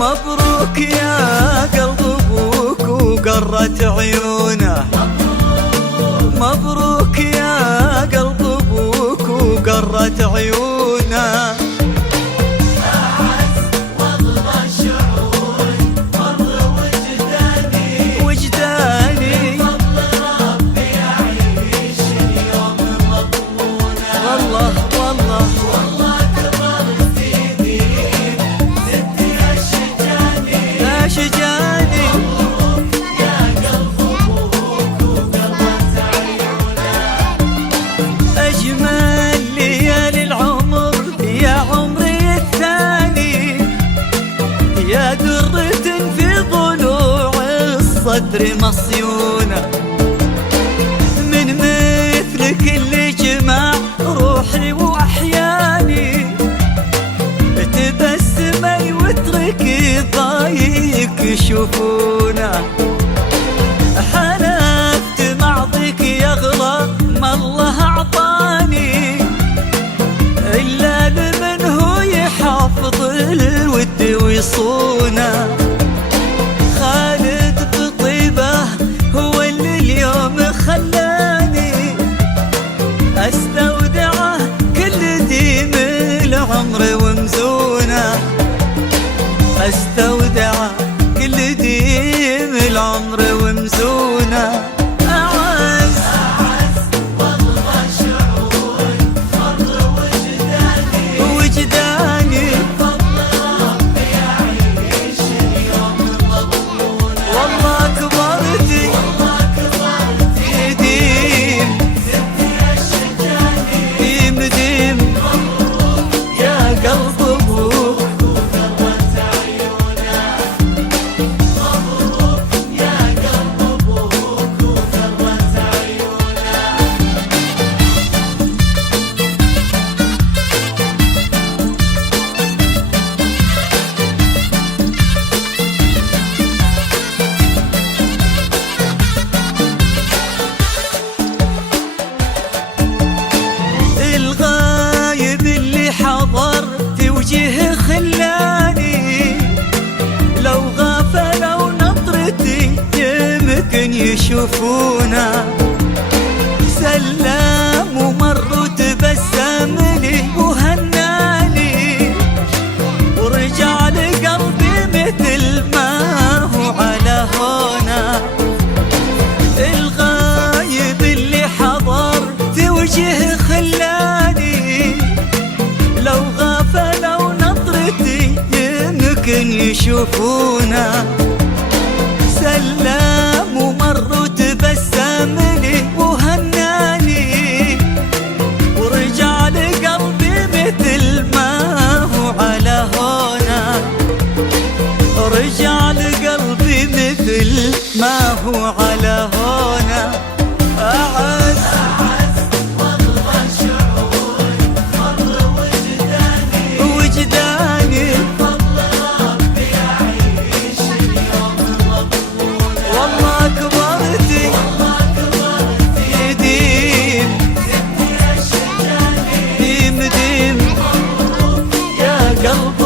مبروك يا قلب ابوك وقرت عيونه، مبروك يا قلب ابوك وقرت عيونه. أعز واغلى الشعور فضل وجداني، بفضل ربي أعيش اليوم مضمونة. والله والله والله كبرت دين زدت يا شجاني، يا شجاني. يا قلب أبوك وقرت عيونه. أجمل ليالي العمر يا عمري الثاني، يا درة في ضلوع الصدر مصيونة، من مثلك اللي جمع روحي وأحياني، تبسمي واتركي ضايق يشوفونه. حلفت معطيك يغلى ما الله أعطاني، إلا لمن هو يحافظ الود ويصونه. خالد بطيبه هو اللي اليوم خلاني استودعه كل ديم العمر ومزونه، استودعه كل ديم العمر ومزونه. أعز واغلى الشعور فضل وجداني، بفضل ربي أعيش اليوم مضمونة. والله كبرتي والله كبرت ديم زدت يا شجاني، ديم ديم. يا قلب ابوك وقرت عيونه. مبروك يا قلب أبوك وقرت عيونه. الغايب اللي حضر في وجهه خلاني، لو غفلوا نظرتي يمكن يشوفونا. سلام ومر وتبسم لي وهناني، ورجع لقلبي مثل ما هو على هونا. الغايب اللي حضر في وجهه خلاني، لو غفلوا نظرتي يمكن يشوفونا. سلام ومر وتبسم لي وهناني، ورجع لقلبي مثل ما هو على هونا. رجع لقلبي مثل ما هو على هونا. أعز واغلى الشعور فضل وجداني، بفضل ربي أعيش اليوم مضمونة. والله كبرتي والله كبرت ديم زدت يا شجاني، ديم ديم. يا قلب